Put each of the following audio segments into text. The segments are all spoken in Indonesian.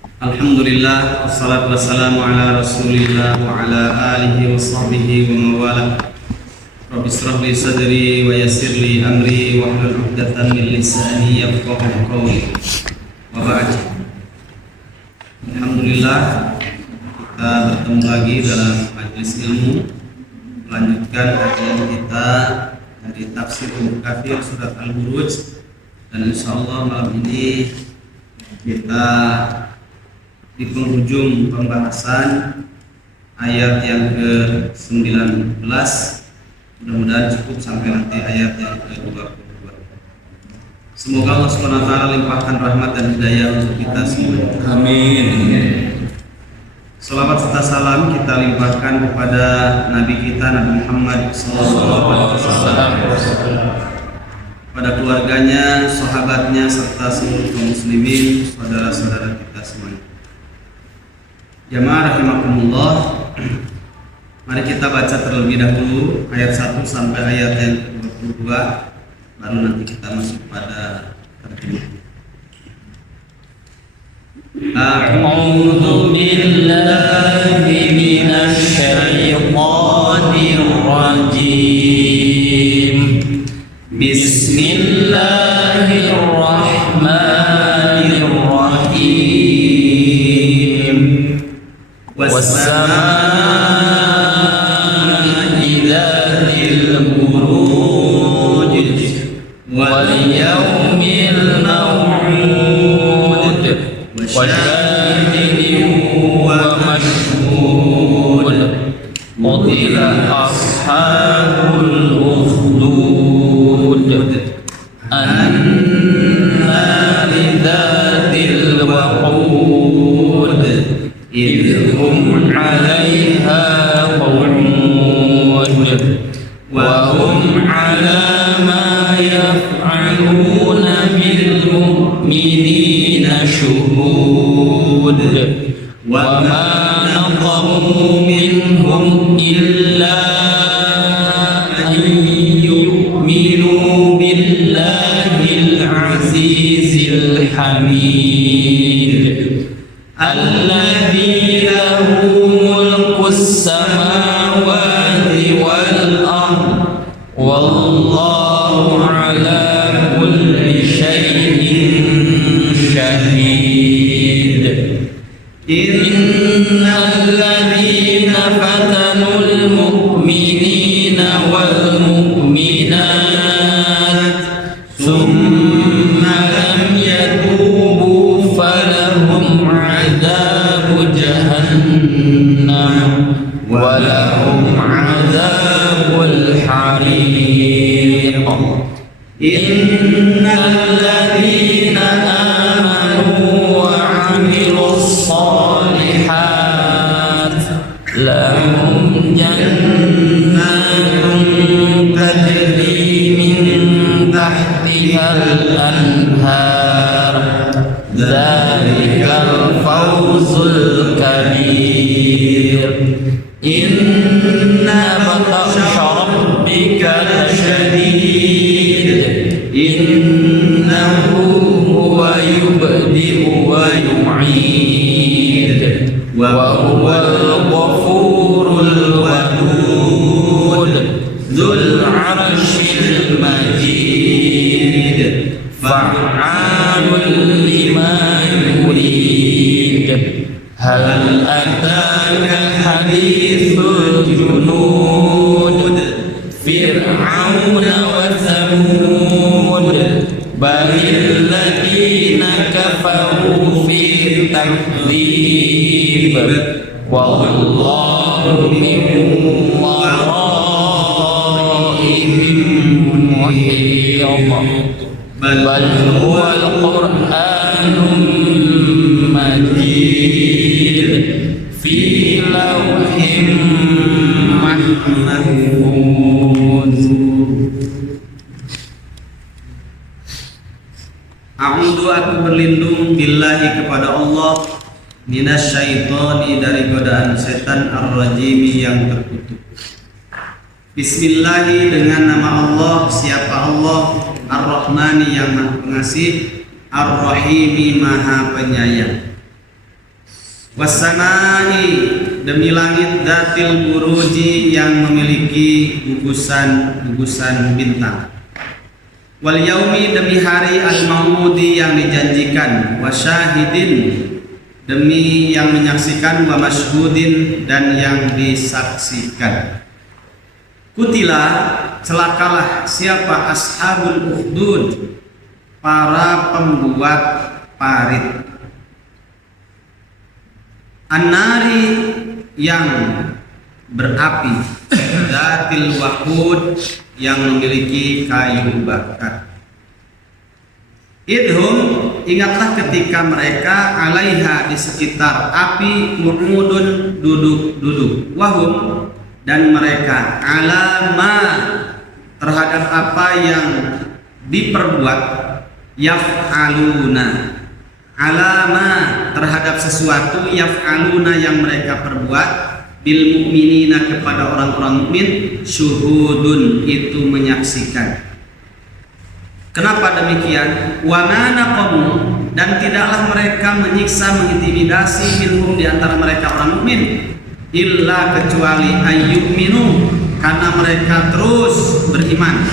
Alhamdulillah, wassalatu wassalamu ala rasulillah wa ala alihi wa sahbihi wa mawala. Rabbi israh li sadri wa yassir li amri wa hlul 'uqdatam min lisani yafqahu qawli. Wa ba'd. Alhamdulillah, kita bertemu lagi dalam majelis ilmu, melanjutkan kajian kita dari tafsir Ibnu Katsir surat Al-Buruj, dan insyaallah malam ini kita di penghujung pembahasan ayat yang ke-19. Mudah-mudahan cukup sampai nanti ayat yang ke-22. Semoga Allah SWT limpahkan rahmat dan hidayah untuk kita semua. Amin. Salawat serta salam kita limpahkan kepada Nabi kita Nabi Muhammad SAW, pada keluarganya, sahabatnya, serta seluruh kaum muslimin, saudara-saudara kita semuanya. Jamaah rahimakumullah, mari kita baca terlebih dahulu ayat 1 sampai ayat yang ke-22, baru nanti kita masuk pada terjemah. A'udzu billahi minasy syaithanir rajim. Bismillahirrahmanirrahim. Was-samaa'i dzatil buruj wal yawmil maw'ud wa syahidin wa mashhud qutila ashabul ukhdud annari dzatil waqud idh hum 'alaiha qu'ud wa hum 'ala ma yaf'aluna bil mu'minina shuhud wa ma naqamu minhum illa an yu'minu billahil 'azizil hamid alladzi lahu mulkus samawati wal ard wallahu ala kulli syai'in syahid. Innal ladzina fatanul mu'minina wal mu'minat thumma lam yatubu falahum 'adzabu jahannam wa lahum 'adzabul hariq. Innal ladzina amanu wa 'amilus shalihat lahum jannatun tajri min tahtihal anhar dzalikal fawzul kabir. Inna batasha rabbika lasyadid innahu huwa yubdi'u wa yu'id wa huwal ghafurul wadud dzul 'arsyil majid fa'alul lima yurid. Hal ataka hadithul junud fir'auna wa thamud balil ladzina kafaru fi takdzib wallahu min waraihim muhit bal huwal qur'anun majid fi lawhin mahfuz. A'udzu, aku berlindung billahi kepada Allah, minasyaitoni, dari godaan setan, ar-rajimi, yang terkutuk. Bismillahi, dengan nama Allah, siapa Allah, Ar-Rahmani, yang Maha Pengasih, Ar-Rahimi, Maha Penyayang. Wassamai, demi langit datil buruji yang memiliki gugusan bintang. Wal yaumi, demi hari al maudi yang dijanjikan. Wasyahidin, demi yang menyaksikan. Wa masyhudin, dan yang disaksikan. Kutila, celakalah siapa ashabul ukhdud, para pembuat parit. An-nari, yang berapi. Datil waqud, yang memiliki kayu bakar. Idhum, ingatlah ketika mereka alaiha, di sekitar api, qu'udun, duduk-duduk. Wahum, dan mereka alama, terhadap apa yang diperbuat, yaf'aluna, alama, terhadap sesuatu, yaf'aluna, yang mereka perbuat, bil mu'minina, kepada orang-orang mukmin, syuhudun, itu menyaksikan. Kenapa demikian? Wa ma naqamu, dan tidaklah mereka menyiksa, mengintimidasi minhum, di antara mereka orang mukmin, illa, kecuali ayyuminu, karena mereka terus beriman.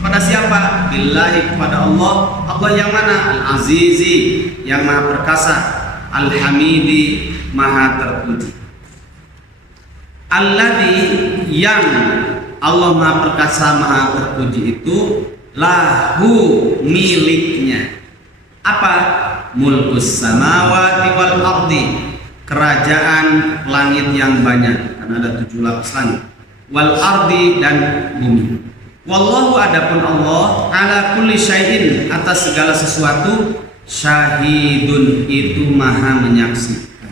Pada siapa? Billahi, kepada Allah. Allah yang mana? Al-Azizi, yang maha perkasa. Al-Hamidi, maha terpuji. Alladzi, yang Allah maha perkasa, maha terpuji itu, lahu, miliknya. Apa? Mulkus samawati wal ardi, kerajaan langit yang banyak, karena ada 7 lapis langit. Wal ardi, dan bumi. Wallahu, adapun Allah, ala kulli syai'in, atas segala sesuatu, syahidun, itu maha menyaksikan.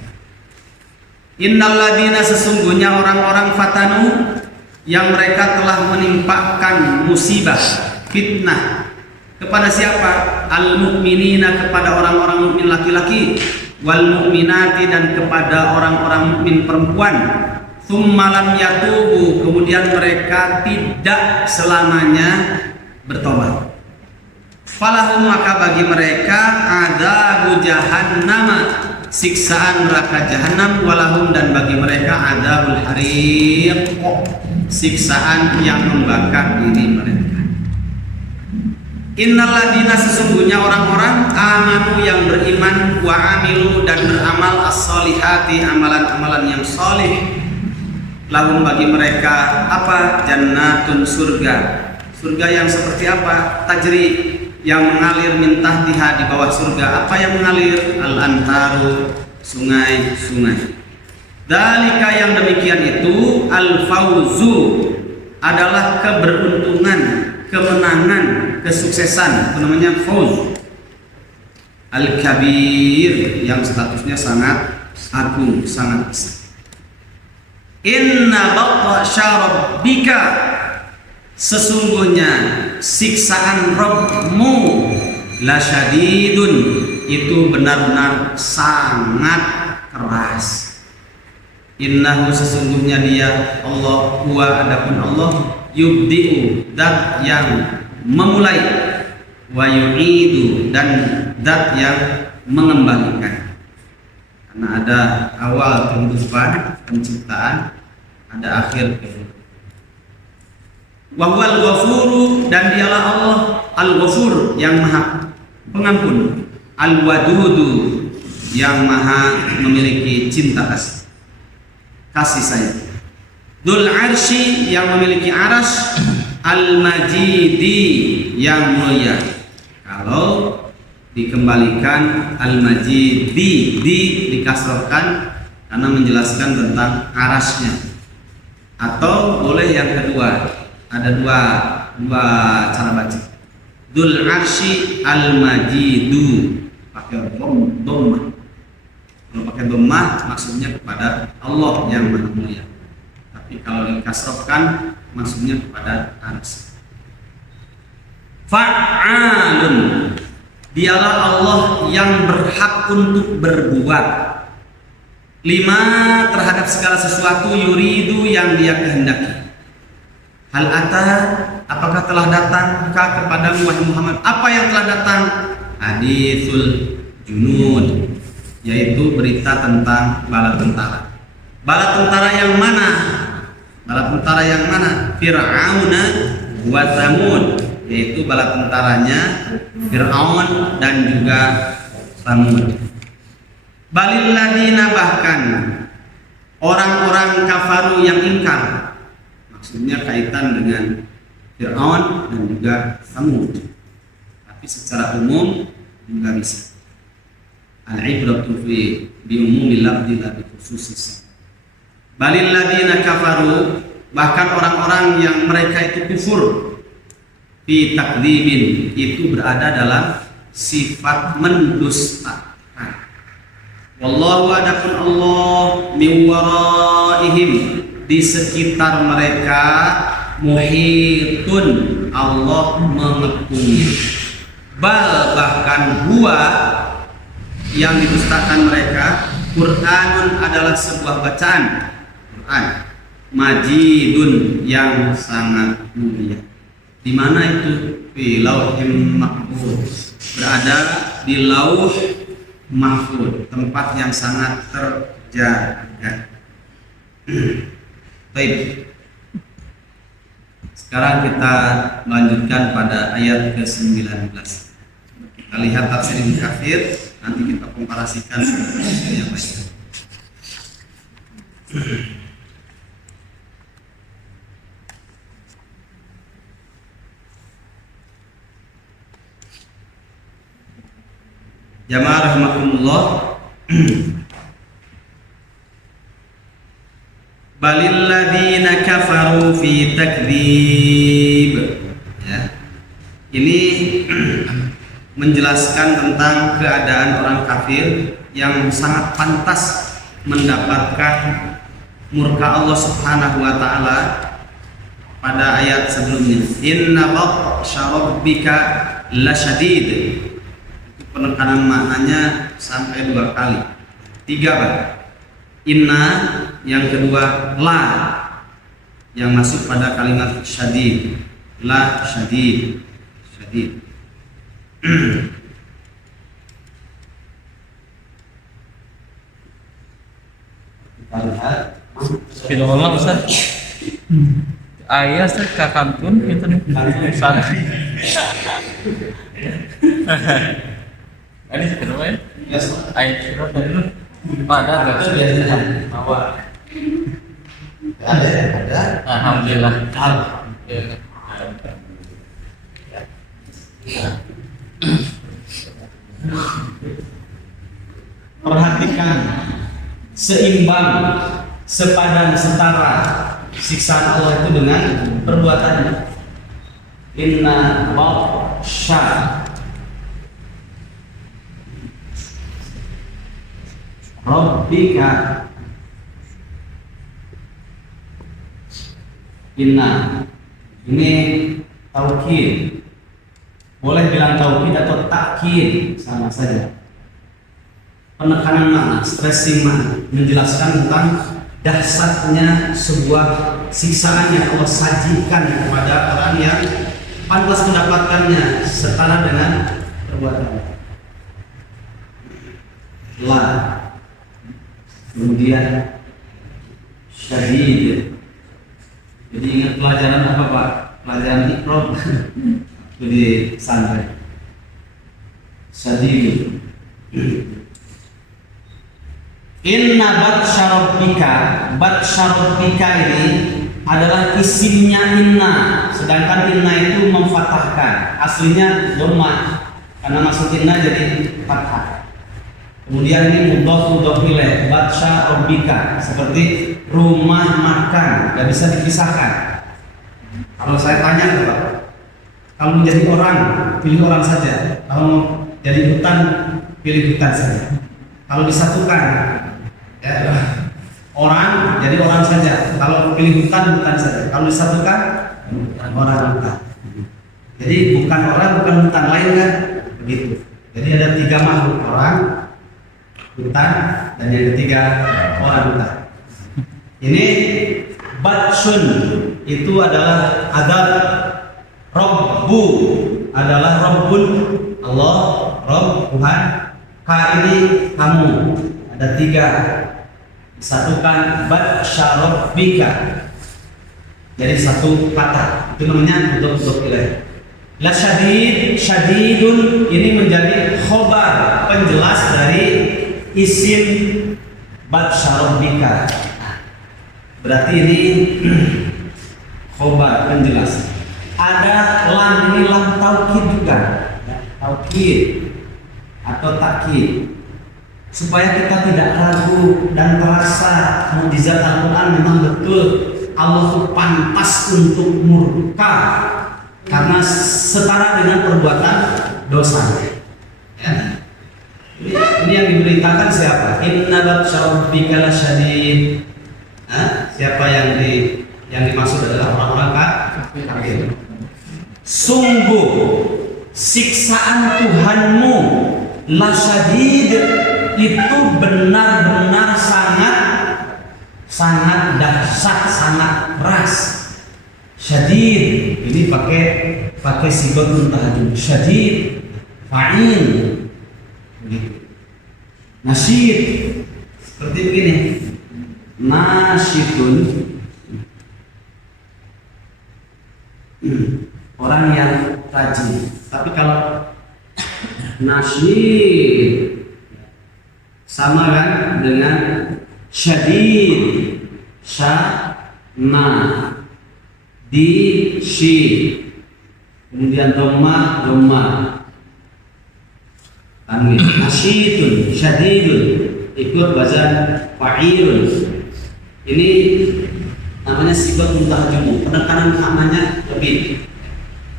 Innal ladina, sesungguhnya orang-orang fatanu, yang mereka telah menimpakan musibah, fitnah, kepada siapa? Al mukminina, kepada orang-orang mukmin laki-laki, wal mukminati, dan kepada orang-orang mukmin perempuan. Tsumma lam yatubu, kemudian mereka tidak selamanya bertobat. Falahum, maka bagi mereka adzabu jahannam, siksaan neraka jahanam. Walahum, dan bagi mereka adzabul hariq, siksaan yang membakar diri mereka. Innal ladina, sesungguhnya orang-orang amanu, yang beriman, wa amilu, dan beramal, as-solihati, amalan-amalan yang solih. Lahum, bagi mereka apa? Jannatun, surga. Surga yang seperti apa? Tajri, yang mengalir, min tahtiha, di bawah surga. Apa yang mengalir? Al-anharu, sungai-sungai. Dalika, yang demikian itu, al-fauzu, adalah keberuntungan, kemenangan, kesuksesan. Itu namanya fauz. Al-kabir, yang statusnya sangat agung, sangat besar. Inna batsya rabbika, sesungguhnya siksaan Rabbmu, lasyadidun, itu benar-benar sangat keras. Innahu, sesungguhnya dia Allah, huwa, adapun Allah, yubdi'u, dat yang memulai, wa yu'idu, dan dat yang mengembalikan. Karena ada awal kehidupan, penciptaan, ada akhir kehidupan. Wa huwal ghafuru, dan dialah Allah al-ghafur, yang maha pengampun, al-wadudu, yang maha memiliki cinta kasih sayang. Dzul arsy, yang memiliki arsy, al-majidi, yang mulia. Kalau dikembalikan al-majidi, dikasrohkan karena menjelaskan tentang arasnya. Atau boleh yang kedua, ada dua cara baca. Dzul arsy al-majidu, pakai dhammah. Kalau pakai dhammah maksudnya kepada Allah yang maha mulia. Tapi kalau dikasrohkan maksudnya kepada arsy. Fa'alun, dialah Allah yang berhak untuk berbuat lima, terhadap segala sesuatu, yuridu, yang dia kehendaki. Hal ata, apakah telah datang kepada Muhammad apa yang telah datang? Haditsul junud, yaitu berita tentang bala tentara. Bala tentara yang mana? Bala tentara yang mana? Fir'aun wa Tsamud, yaitu bala tentaranya Fir'aun dan juga Tsamud. Balil ladina, bahkan orang-orang kafaru yang ingkar. Maksudnya kaitan dengan Fir'aun dan juga Tsamud. Tapi secara umum juga bisa. Al-ibratu fi bi umumil lafzi la bi khususis. Balil ladina kafaru, bahkan orang-orang yang mereka itu kufur, fi takdzibin, itu berada dalam sifat mendustakan. Wallahu, adapun Allah, min waraihim, di sekitar mereka, muhitun, Allah mengepungnya. Bal, bahkan huwa, yang didustakan mereka, Qur'anun, adalah sebuah bacaan Quran, majidun, yang sangat mulia. Di mana itu? Fi lauhim mahfuz, berada di lauh mahfuz, tempat yang sangat terjaga. Baik. Sekarang kita melanjutkan pada ayat ke-19. Kita lihat tafsir Ibnu Katsir, nanti kita komparasikan dengan tafsir yang lain. Jamaah rahimakumullah. Balil ladina kafaru fi takdzib. Ya. Ini menjelaskan tentang keadaan orang kafir yang sangat pantas mendapatkan murka Allah Subhanahu wa taala pada ayat sebelumnya. Inna batsya rabbika lasyadid. Itu penekanan maknanya sampai 2 kali. 3 Pak. Inna, yang kedua la, yang masuk pada kalimat syadid. La syadid. Syadid. Kita lihat Bila Allah Ustaz. Ayah Ustaz kakantun itu nih sana. Ini kenapa ya? yes. Ayat surat dulu. Pada enggak bawa. Ada. Alhamdulillah. Perhatikan, seimbang, sepadan, setara siksaan Allah itu dengan perbuatannya. Inna batsya rabbika, inna, ini taukid. Boleh bilang taukid atau takkid, sama saja. Penekanan makna, stressing makna, menjelaskan tentang dahsyatnya sebuah siksaan yang Allah sajikan kepada orang yang pantas mendapatkannya setara dengan perbuatannya. La, kemudian syadid. Jadi ingat pelajaran apa Pak? Pelajaran ikrob di pesantren. Syadid. Inna batsya rabbika ini adalah isimnya inna, sedangkan inna itu memfathahkan, aslinya dhammah, karena maksud inna jadi fathah. Kemudian ini mudhof ilaih, batsya rabbika, seperti rumah makan, tidak bisa dipisahkan. Kalau saya tanya Pak, kalau menjadi orang, pilih orang saja. Kalau jadi hutan, pilih hutan saja. Kalau disatukan, ya, orang jadi orang saja. Kalau pilih hutan saja. Kalau disatukan, orang hutan. Jadi bukan orang, bukan hutan, lain kan? Begitu. Jadi ada 3 makhluk, orang, hutan, dan yang ketiga orang hutan. Ini batsun itu adalah adab. Rabbu adalah Rabbun, Allah, Rabb, Tuhan. ka ini kamu, ada 3, disatukan basyarabbika jadi satu kata, itu namanya mudhof ilaih. La syadid, syadidun ini menjadi khobar, penjelas dari isim basyarabbika. Berarti ini khobar, penjelas. Ada lam, ini lam taukid juga, taukid atau takkid, supaya kita tidak ragu dan terasa mukjizat Al-Quran memang betul Allah itu pantas untuk murka karena setara dengan perbuatan dosa. Ya. Ini yang diberitakan siapa? Inna batsya rabbika lasyadid. Siapa yang dimaksud adalah orang-orang kafir. Sungguh siksaan Tuhanmu lasyadid itu benar-benar sangat dahsyat, sangat keras. Syadid ini pakai sigatun tahdid. Syadid fa'il. Nasyid seperti begini. Nasyidun orang yang rajin. Tapi kalau nasyid sama kan dengan syadid, syana, di shi, kemudian dhamma, nasyidun, syadidun ikut wazan fa'ilun. Ini namanya sifat muntahjumu, penekanan maknanya lebih.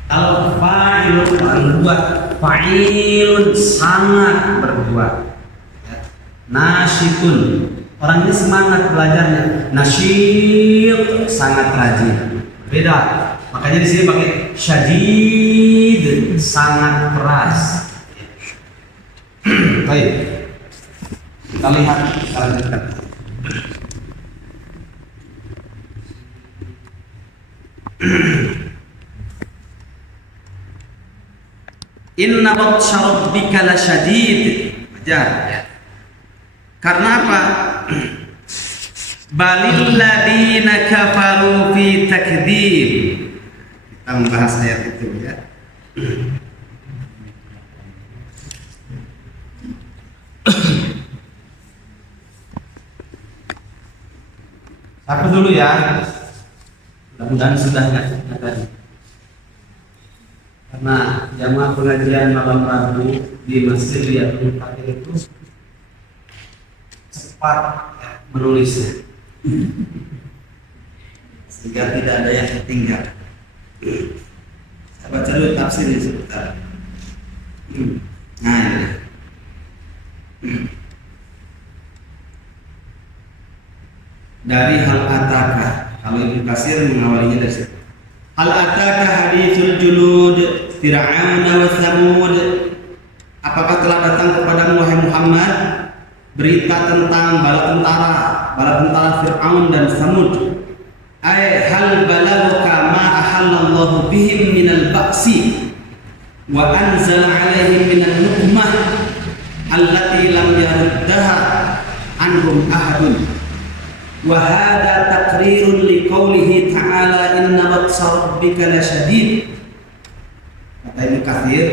Kalau fa'ilun berbuat, fa'ilun sangat berbuat. Nasyidun orang ini semangat belajarnya, nasyid sangat rajin. Beda. Makanya di sini pakai syadid, sangat keras. Baik. Kita lihat, kita lanjutkan. Inna batsya rabbika lasyadid. Ajar ya. Karena apa? Balil ladina kafaru fi takdzib. Kita membahas ayat itu ya. Satu dulu ya. Mudah-mudahan sudah tadi. Karena jamaah pengajian malam Rabu di Masjid Riyadul Fakir itu cepat menulisnya, sehingga tidak ada yang tertinggal. Saya baca dulu tafsirnya sebentar. Nah, ini. Dari hal ataka, kalau Ibnu Katsir mengawalinya dari situ. Hal ataka haditsul julud Fir'aun wa Tsamud. Apakah telah datang kepadamu wahai Muhammad berita tentang bala tentara Fir'aun dan Tsamud? Ay hal balagha ma ahallallahu bihim minal ba'si wa anzala 'alaihim minan nuqmah allati lam yaruddaha anhum ahadun. Wa hadha taqrirun liqaulihi ta'ala inna batsya rabbika lasyadid. Kata Ibnu Katsir,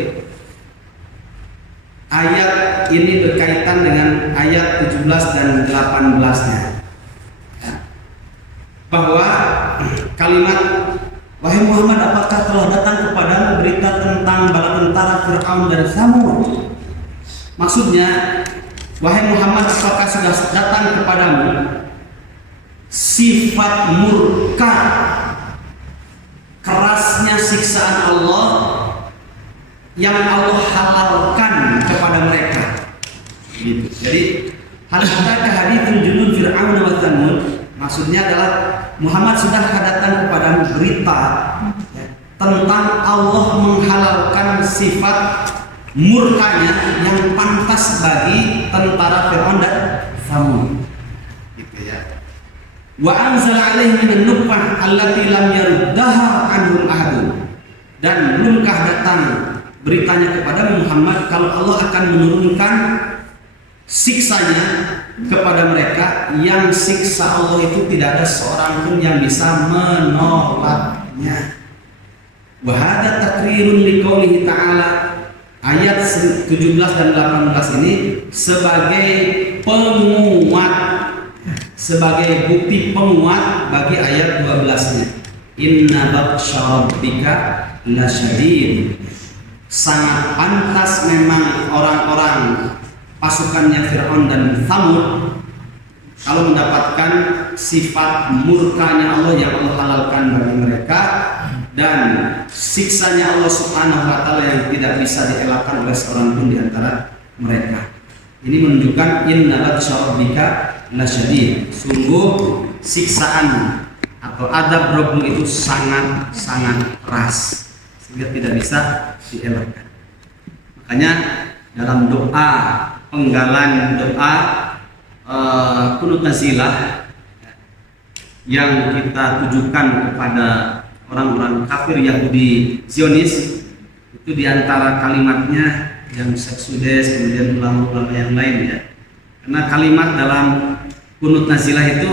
ayat ini berkaitan dengan ayat 17 dan 18-nya. Ya. Bahwa kalimat wahai Muhammad, apakah telah datang kepadamu berita tentang bala tentara Fir'aun dan Tsamud? Maksudnya, wahai Muhammad, apakah sudah datang kepadamu sifat murka, kerasnya siksaan Allah yang Allah halalkan kepada mereka. Gitu. Jadi hal ataka haditsul julud Fir'aun wa Tsamud maksudnya adalah Muhammad sudah datang kepadamu berita tentang Allah menghalalkan sifat murkanya yang pantas bagi tentara Fir'aun dan Tsamud. Gitu ya. Wa anzala 'alaihim minan nuqmah allati lam yaruddaha anhum ahadun. Dan belumkah datang beritanya kepada Muhammad kalau Allah akan menurunkan siksanya kepada mereka yang siksa Allah itu tidak ada seorang pun yang bisa menolaknya. Wa hadza taqrirun liqaulihi ta'ala, ayat 17 dan 18 ini sebagai penguat, sebagai bukti penguat bagi ayat 12-nya. Inna batsya rabbika lasyadid. Sangat pantas memang orang-orang pasukannya Fir'aun dan Tsamud kalau mendapatkan sifat murkanya Allah yang Allah halalkan bagi mereka dan siksanya Allah Subhanahu wa taala yang tidak bisa dielakkan oleh seorang pun di antara mereka. Ini menunjukkan inna batsya rabbika lasyadid. Sungguh siksaan atau adab Rabbmu itu sangat keras sehingga tidak bisa dielakkan. Makanya dalam doa penggalan doa kunut nazilah yang kita tujukan kepada orang-orang kafir Yahudi Zionis itu diantara kalimatnya yang Syekh Sudes kemudian ulama-ulama yang lain ya. Karena kalimat dalam kunut nazilah itu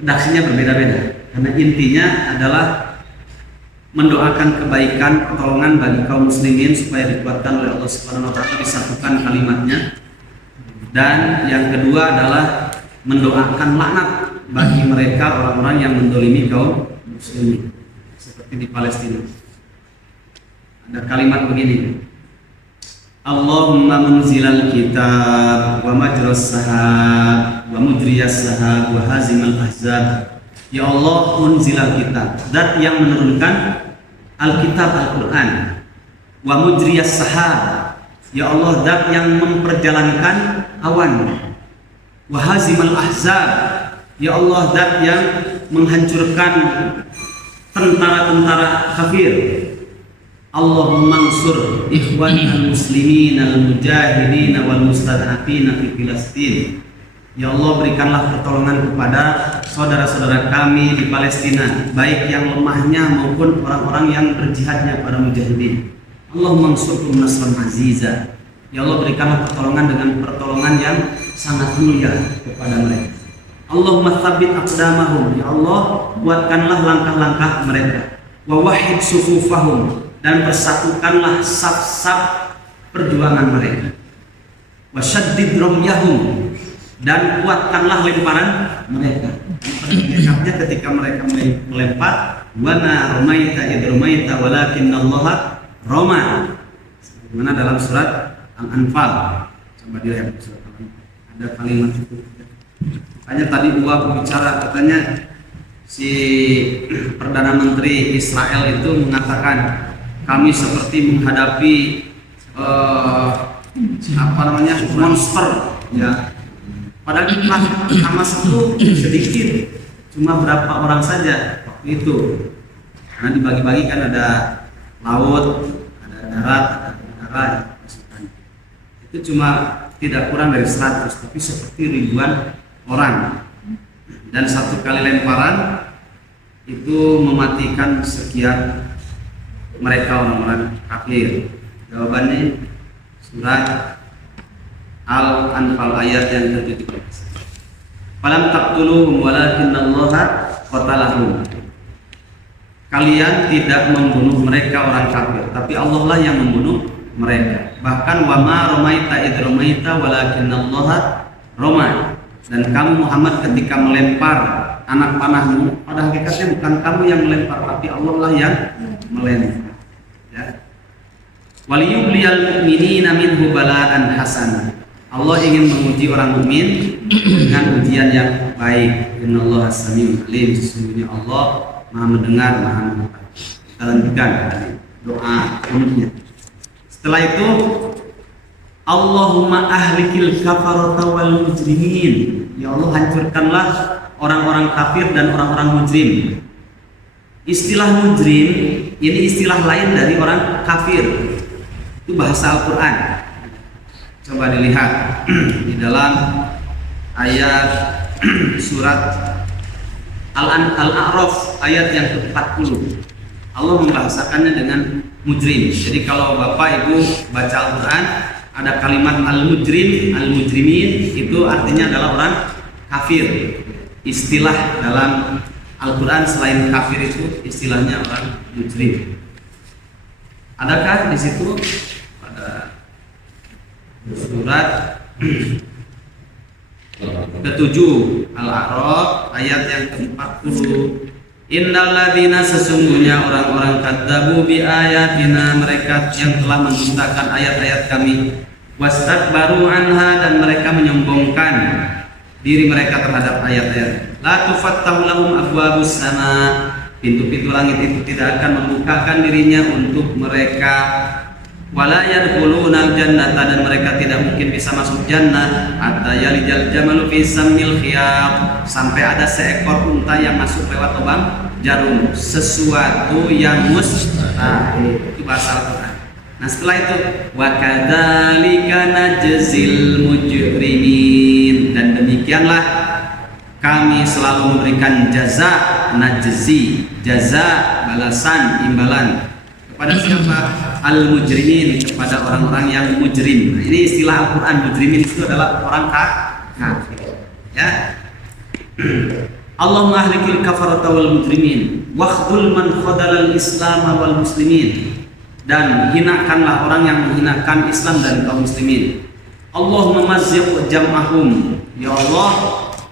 redaksinya berbeda-beda. Karena intinya adalah mendoakan kebaikan, pertolongan bagi kaum muslimin supaya dikuatkan oleh Allah Subhanahu wa taala, disatukan kalimatnya. Dan yang kedua adalah mendoakan laknat bagi mereka orang-orang yang mendolimi kaum muslimin seperti di Palestina. Ada kalimat begini. Allahumma munzilal kitab wa majras sahab wa mujriyas sahab wa hazimal ahzab. Ya Allah, munzilal kitab, zat yang menurunkan Alkitab Al-Quran. Wa mujriyas sahab, ya Allah, zat yang memperjalankan awan. Wa hazimal ahzab, ya Allah, zat yang menghancurkan tentara-tentara kafir. Allahumma ansur ikhwanal muslimin al-mujahidin wal mustad'afin fi Filastin. Ya Allah, berikanlah pertolongan kepada saudara-saudara kami di Palestina, baik yang lemahnya maupun orang-orang yang berjihadnya para mujahidin. Allahumma ansurhum nasran aziza. Ya Allah, berikanlah pertolongan dengan pertolongan yang sangat mulia kepada mereka. Allahumma tsabbit aqdamahum. Ya Allah, kuatkanlah langkah-langkah mereka. Wa wahhid sufufahum, dan persatukanlah saf-saf perjuangan mereka. Wa syaddid ramyahum, dan kuatkanlah lemparan mereka. Perhatiannya ketika mereka melempar, wa ma ramaita id ramaita walakinnallaha rama. Sebagaimana dalam surat Al-Anfal. Coba dilihat surat Al-Anfal. Ada kalimat itu. Makanya tadi gua bicara, katanya si Perdana Menteri Israel itu mengatakan kami seperti menghadapi monster ya. Padahal jumlah Hamas itu sedikit, cuma berapa orang saja waktu itu. Karena dibagi-bagi kan ada laut, ada darat, ada udara, pasukan. Itu cuma tidak kurang dari 100, tapi seperti ribuan orang. Dan satu kali lemparan itu mematikan sekian mereka orang-orang kafir. Jawabannya surat Al-Anfal ayat yang ke-17. Falam taqtuluhum walakinnallaha qatalahum. Kalian tidak membunuh mereka orang kafir, tapi Allah lah yang membunuh mereka. Bahkan wa ma ramaita id ramaita walakinnallaha rama. Dan kamu Muhammad ketika melempar anak panahmu, pada hakikatnya bukan kamu yang melempar, tapi Allah lah yang melempar. Ya. Waliyubliyal mu'minina minhu bala'an hasanah. Allah ingin menguji orang mukmin dengan ujian yang baik. Innallaha samiun alim. Sesungguhnya Allah Maha mendengar, Maha mengetahui. Kita lanjutkan doa kunutnya. Setelah itu, Allahumma ahlikil kafarata wal mujrimin. Ya Allah, hancurkanlah orang-orang kafir dan orang-orang mujrim. Istilah mujrim ini istilah lain dari orang kafir. Itu bahasa Al-Quran. Coba dilihat di dalam ayat surat Al-A'raf ayat yang ke-40. Allah membahasakannya dengan mujrim. Jadi kalau Bapak Ibu baca Al-Quran, ada kalimat al-mujrim, al-mujrimin, itu artinya adalah orang kafir. Istilah dalam Al-Quran selain kafir itu istilahnya orang mujrim. Adakah di situ pada surat ke-7 Al-A'raf ayat yang ke-40, innal ladzina, sesungguhnya orang-orang kadzabu bi ayatina, mereka yang telah mendustakan ayat-ayat kami, wastakbaru anha, dan mereka menyombongkan diri mereka terhadap ayat-ayat. La tufattahu lahum abwabus sama, pintu-pintu langit itu tidak akan membukakan dirinya untuk mereka. Wala yadkhulunal jannata, dan mereka tidak mungkin bisa masuk jannah hatta yalijal jamalu fi sammil khiyat, sampai ada seekor unta yang masuk lewat lubang jarum, sesuatu yang mustahil. Itu bahasa Al-Qur'an. Nah, setelah itu wa kadzalika najzil mujrimin, dan demikianlah kami selalu memberikan jaza, najzi, jaza, balasan, imbalan kepada siapa? Al-mujrimin, kepada orang-orang yang mujrim. Nah, ini istilah Al-Quran, mujrimin itu adalah orang kafir. Ya. Allahumma ahlikil kafarata wal mujrimin wakhdul man khadalal islam wal muslimin, dan hinakanlah orang yang menghinakan Islam dan kaum muslimin. Allahumma mazziq jam'ahum, ya Allah,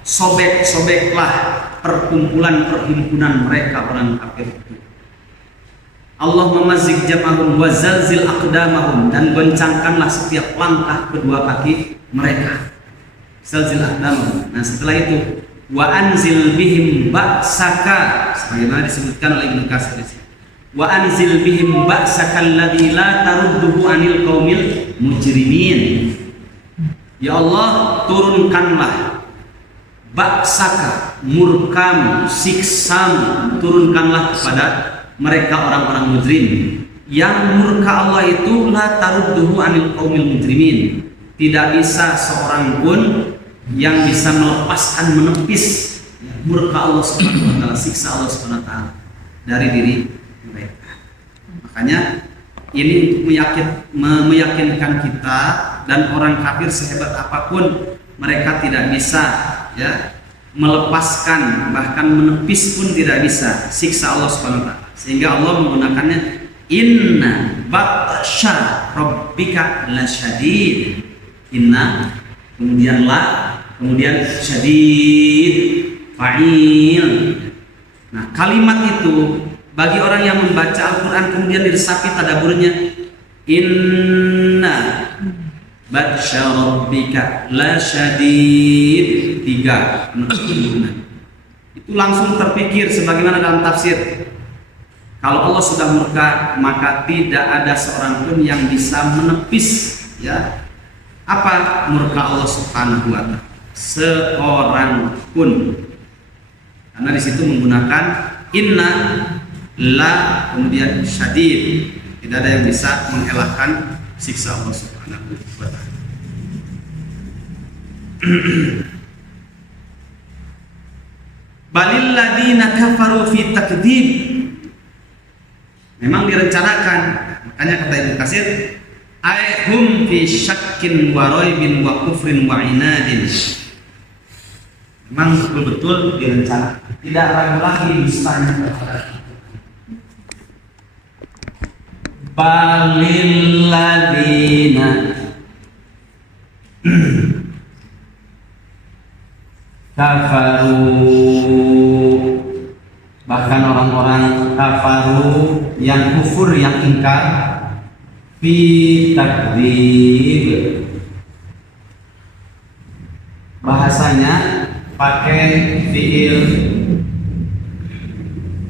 sobek-sobeklah perkumpulan-perhimpunan mereka orang kafir itu. Allahumma mazziq jam'ahum wa zalzil aqdamahum, dan goncangkanlah setiap langkah kedua kaki mereka. Zalzil aqdamahum. Nah, setelah itu wa anzil bihim ba'saka, sebagaimana disebutkan oleh Ibnu Katsir di sini. Wa anzil bihim ba'saka alladzi la tarudduhu 'anil qaumil mujrimin. Ya Allah, turunkanlah ba'saka, murkam, siksamu, turunkanlah kepada mereka orang-orang mujrim. Yang murka Allah itu la tarudduhu 'anil qaumil mujrimin, tidak bisa seorang pun yang bisa melepaskan, menepis murka Allah Subhanahu wa taala, siksa Allah Subhanahu wa taala dari diri mereka. Makanya ini untuk meyakinkan kita, dan orang kafir sehebat apapun mereka tidak bisa ya melepaskan, bahkan menepis pun tidak bisa siksa Allah Subhanahu wa taala. Sehingga Allah menggunakannya inna batsya rabbika lasyadid. Inna, kemudian la, kemudian syadid, fa'il. Nah, kalimat itu bagi orang yang membaca Al-Quran kemudian diresapi tadaburnya, inna batsya rabbika lasyadid, 3 itu langsung terpikir sebagaimana dalam tafsir. Kalau Allah sudah murka, maka tidak ada seorang pun yang bisa menepis ya apa murka Allah Subhanahu wa taala, seorang pun. Karena di situ menggunakan inna, la, kemudian syadid, tidak ada yang bisa mengelakkan siksa Allah Subhanahu wa taala. Balil ladina kafaru fi takdzib, memang direncanakan. Makanya kata Ibnu Katsir, aihum fi syakkin wa raibin wa kufrin wa inadin. Memang betul-betul direncanakan, tidak ragu lagi dustanya kepada kita. Balil ladina kafaru, bahkan orang-orang kafaru yang kufur, yang ingkar, fi takdzib, bahasanya pakai fiil,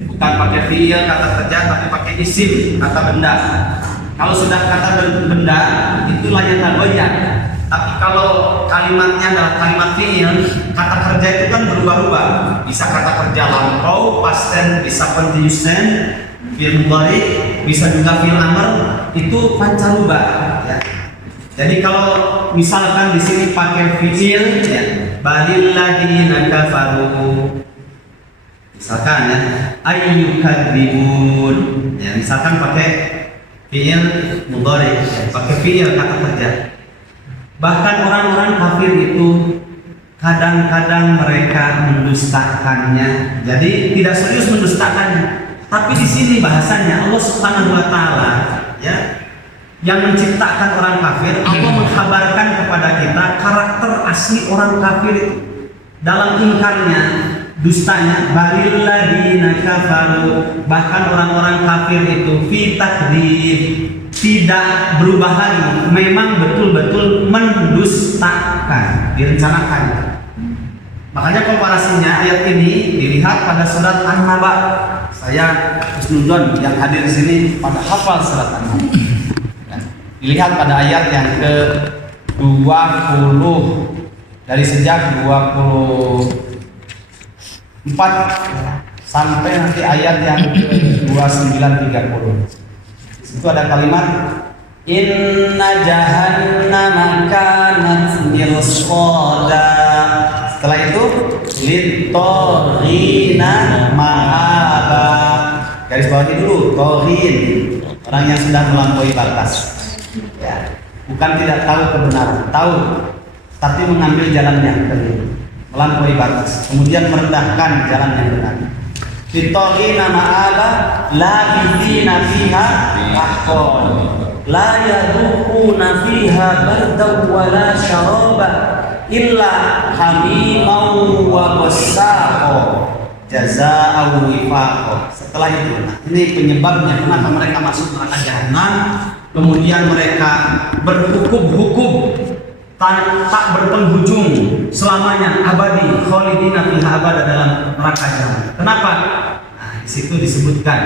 bukan pakai fiil kata kerja, tapi pakai isim kata benda. Kalau sudah kata benda itu layak tagoya. Tapi kalau kalimatnya adalah kalimat fiil, kata kerja itu kan berubah-ubah. Bisa kata kerja lampau, past tense, bisa continuous tense, fiil mudhari, bisa juga fiil amr, itu pancaruba ya. Jadi kalau misalkan di sini pakai fiil ya, balil ladina kafaru, misalkan ya, ayyukadzibun ya, misalkan pakai fiil mudhari ya, pakai fiil kata kerja. Bahkan orang-orang kafir itu kadang-kadang mereka mendustakannya. Jadi tidak serius mendustakannya. Tapi di sini bahasanya Allah Subhanahu wa taala ya yang menciptakan orang kafir, Allah mengkabarkan kepada kita karakter asli orang kafir itu dalam ingkarnya, dustanya, balil ladina kafaru, bahkan orang-orang kafir itu fi takdzib, tidak berubah lagi, memang betul-betul mendustakan, direncanakan. Makanya komparasinya ayat ini dilihat pada surat An-Naba. Saya Husnudon yang hadir di sini pada hafal surat An-Naba. Dilihat pada ayat yang ke-20 dari sejak 24 sampai nanti ayat yang ke-29 30. Di situ ada kalimat inna jahannama kanat mirsada. Setelah itu litorina ma'aba. Garis bawahi dulu, torin, orang yang sudah melampaui batas. Ya, bukan tidak tahu kebenaran, tahu, tapi mengambil jalan yang keliru, melampaui batas, kemudian merendahkan jalan yang benar. Litorina ma'aba, labithina fiha ahqan, la yadhuquna fiha bardan wala syaraba illa hamimau wa wassaqo jazaa'u wifaqo. Setelah itu, ini penyebabnya kenapa mereka masuk neraka jahanam, kemudian mereka berhukum-hukum tak berpenghujung selamanya, abadi, khalidina fiha abada, dalam neraka jahanam. Kenapa? Nah, di situ disebutkan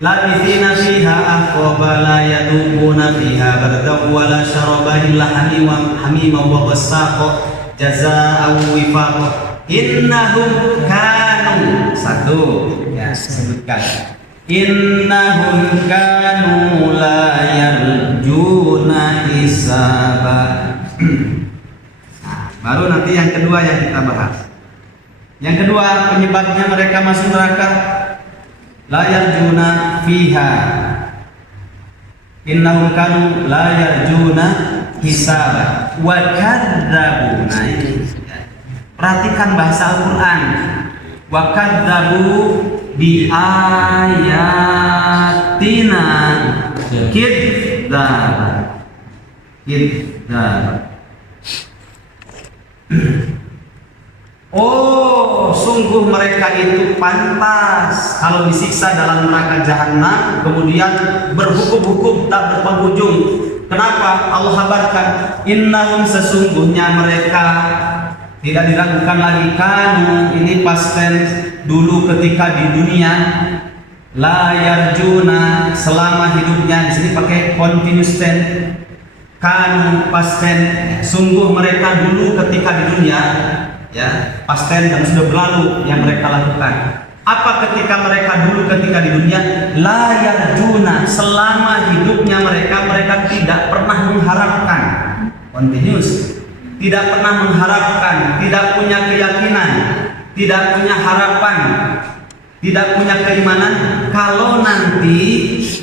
labithina fiha ahqaba la yaduquna fiha bardan wala syaraba illa hamima wa wassaqo jazaa'u wifaqo innahum kanu. Satu ya, sebutkan innahum kanu la yarjuna hisaba. Baru nanti yang kedua yang kita bahas. Yang kedua, penyebabnya mereka masuk neraka, la yarjuna fiha, innahum kanu la yarjuna hisaba wa kadzabu. Nah ini perhatikan bahasa Al-Quran, wa kadzabu bi ayatina kidzdzab. Oh, sungguh mereka itu pantas kalau disiksa dalam neraka jahanam, kemudian berhukum-hukum tak berpenghujung. Kenapa? Allah kabarkan, innahum, sesungguhnya mereka, tidak diragukan lagi, kanu, ini past tense, dulu ketika di dunia, la yarjuna, selama hidupnya, di sini pakai continuous tense, kanu past tense, sungguh mereka dulu ketika di dunia, ya, past tense dan sudah berlalu yang mereka lakukan. Apa ketika mereka dulu ketika di dunia? La yarjuna, selama hidupnya mereka tidak pernah mengharapkan, continuous, tidak pernah mengharapkan, tidak punya keyakinan, tidak punya harapan, tidak punya keimanan kalau nanti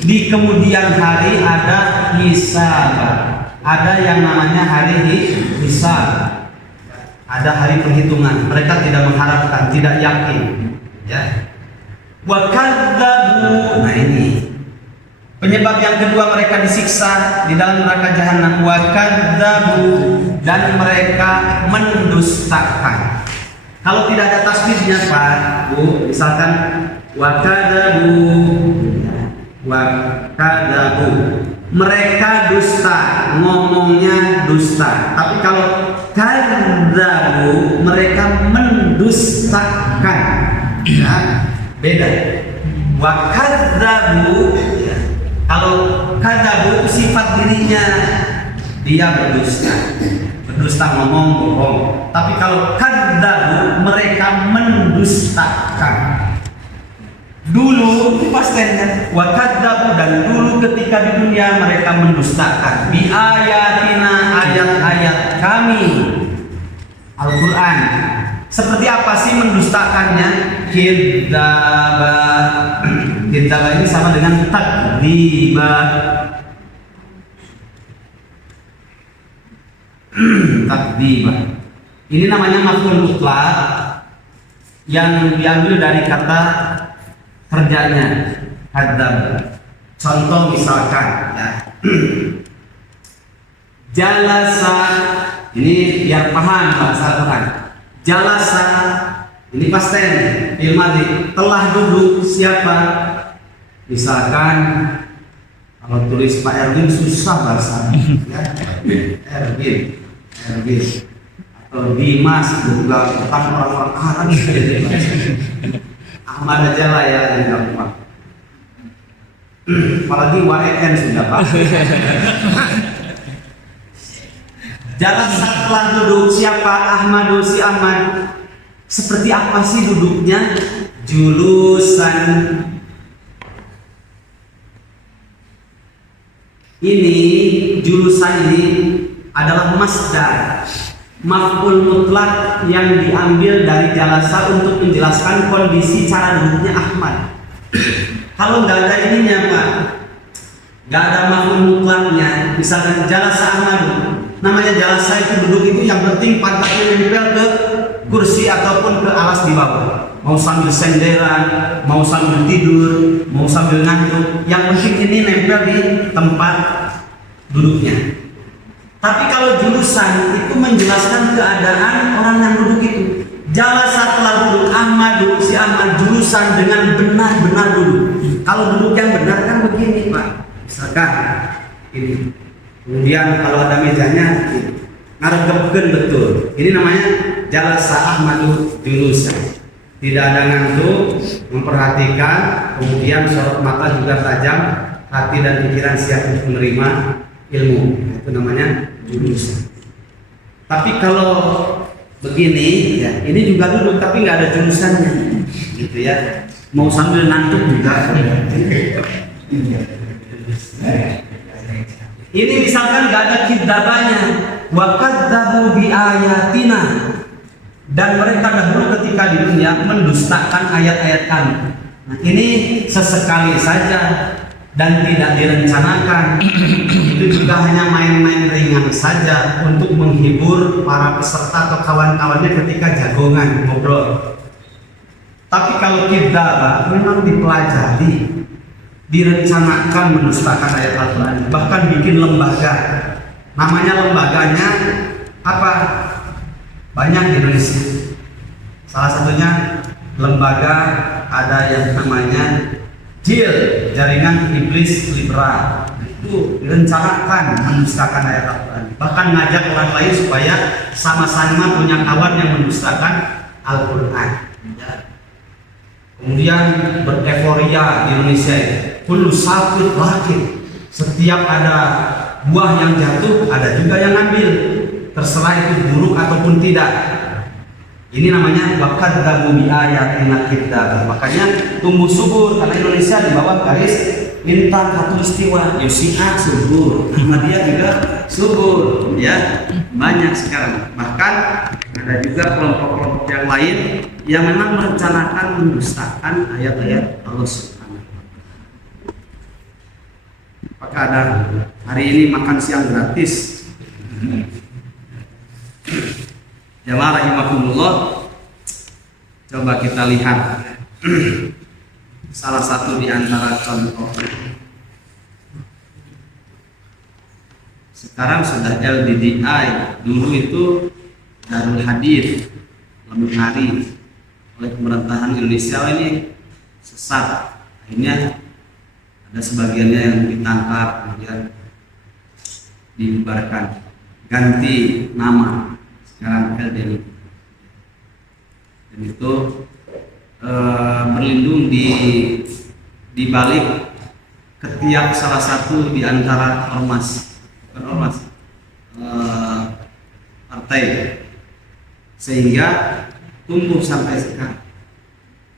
di kemudian hari ada hisab, ada yang namanya hari hisab, ada hari perhitungan. Mereka tidak mengharapkan, tidak yakin, ya. Wa kadzabu. Nah ini penyebab yang kedua mereka disiksa di dalam neraka jahanam. Wa kadzabu, dan mereka mendustakan. Kalau tidak ada tasbihnya Pak, Bu, misalkan wa kadzabu, mereka dusta, ngomongnya dusta. Tapi kalau kadzabu, mereka mendustakan, ya, beda. Wa kadzabu, ya. Kalau kadzabu itu sifat dirinya, dia berdusta ngomong bohong. Tapi kalau kadzabu, mereka mendustakan. Dulu itu pastinya wa kadzabu, dan dulu ketika di dunia mereka mendustakan bi ayatina, ayat-ayat kami, Al-Quran. Seperti apa sih mendustakannya? Kidzaba. Kidzaba ini sama dengan takdziba. takdiban. Ini namanya maf'ul mutlaq yang diambil dari kata kerjanya hadzab. Contoh misalkan ya. Jalasa, ini biar paham bahasa Al-Quran. Jalasa, ini past tense, fi'il madhi, telah duduk siapa? Misalkan kalau tulis Pak Erwin susah bahasa ya. Erwin atau Dimas juga bukan orang-orang Arab. Ahmad aja lah ya yang gampang. Apalagi WN sudah Pak. Jalan setelah duduk siapa? Ahmadu, si Ahmad. Seperti apa sih duduknya? Julusan. Ini julusan ini adalah masdar maf'ul mutlak yang diambil dari jalasa untuk menjelaskan kondisi cara duduknya Ahmad. Kalau nggak ada ininya Pak, nggak ada maf'ul mutlaknya, misalkan jalasa Ahmad, namanya jalasa itu duduk itu yang penting pantatnya nempel ke kursi ataupun ke alas di bawah. Mau sambil senderan, mau sambil tidur, mau sambil ngantuk, yang penting ini nempel di tempat duduknya. Tapi kalau julusan itu menjelaskan keadaan orang yang duduk itu. Jalasa telah duduk Ahmadu, si Ahmad, julusan dengan benar-benar duduk. Kalau duduk yang benar kan begini Pak, misalkan ini. Kemudian kalau ada mejanya ngarepkeun betul. Ini namanya jalasa Ahmadu julusan. Tidak ada ngantuk, memperhatikan, kemudian sorot mata juga tajam, hati dan pikiran siap untuk menerima ilmu. Itu namanya julusan. Tapi kalau begini, ya ini juga duduk tapi nggak ada julusannya, gitu ya. Mau sambil ngantuk juga. Ini misalkan nggak ada kidzabanya, wa kadzabu bi ayatina. Dan mereka dahulu ketika di dunia mendustakan ayat-ayat kami. Nah, ini sesekali saja dan tidak direncanakan. Itu juga hanya main-main ringan saja untuk menghibur para peserta atau kawan-kawannya ketika jagongan ngobrol. Tapi kalau kidzaba memang dipelajari, direncanakan mendustakan ayat Al-Quran, bahkan bikin lembaga. Namanya lembaganya apa? Banyak di Indonesia. Salah satunya lembaga ada yang namanya JIL, Jaringan Iblis Liberal. Itu direncanakan mendustakan ayat Al-Quran. Bahkan ngajak orang lain supaya sama-sama punya kawan yang mendustakan Al-Quran. Kemudian bereforia di Indonesia, kullu sakit lakin. Setiap ada buah yang jatuh, ada juga yang ambil. Terserah itu buruk ataupun tidak. Ini namanya wakadzabu bi ayatina kidzab. Makanya tumbuh subur karena Indonesia di bawah garis bintang khatulistiwa. Yusi'a subur, Ahmadiyah juga subur, ya banyak sekarang. Bahkan ada juga kelompok-kelompok yang lain yang memang merencanakan mendustakan ayat-ayat Allah Subhanahu wa Ta'ala. Apakah ada hari ini makan siang gratis? Jamaah rahimakumullah, coba kita lihat salah satu di antara contoh. Sekarang sudah LDDI, dulu itu Darul Hadith, Lembut Hari, oleh pemerintahan Indonesia ini sesat. Akhirnya ada sebagiannya yang ditangkap, kemudian dibubarkan, ganti nama. Sekarang LDDI, dan itu berlindung di balik ketiak salah satu di antara partai, sehingga tumbuh sampai sekarang.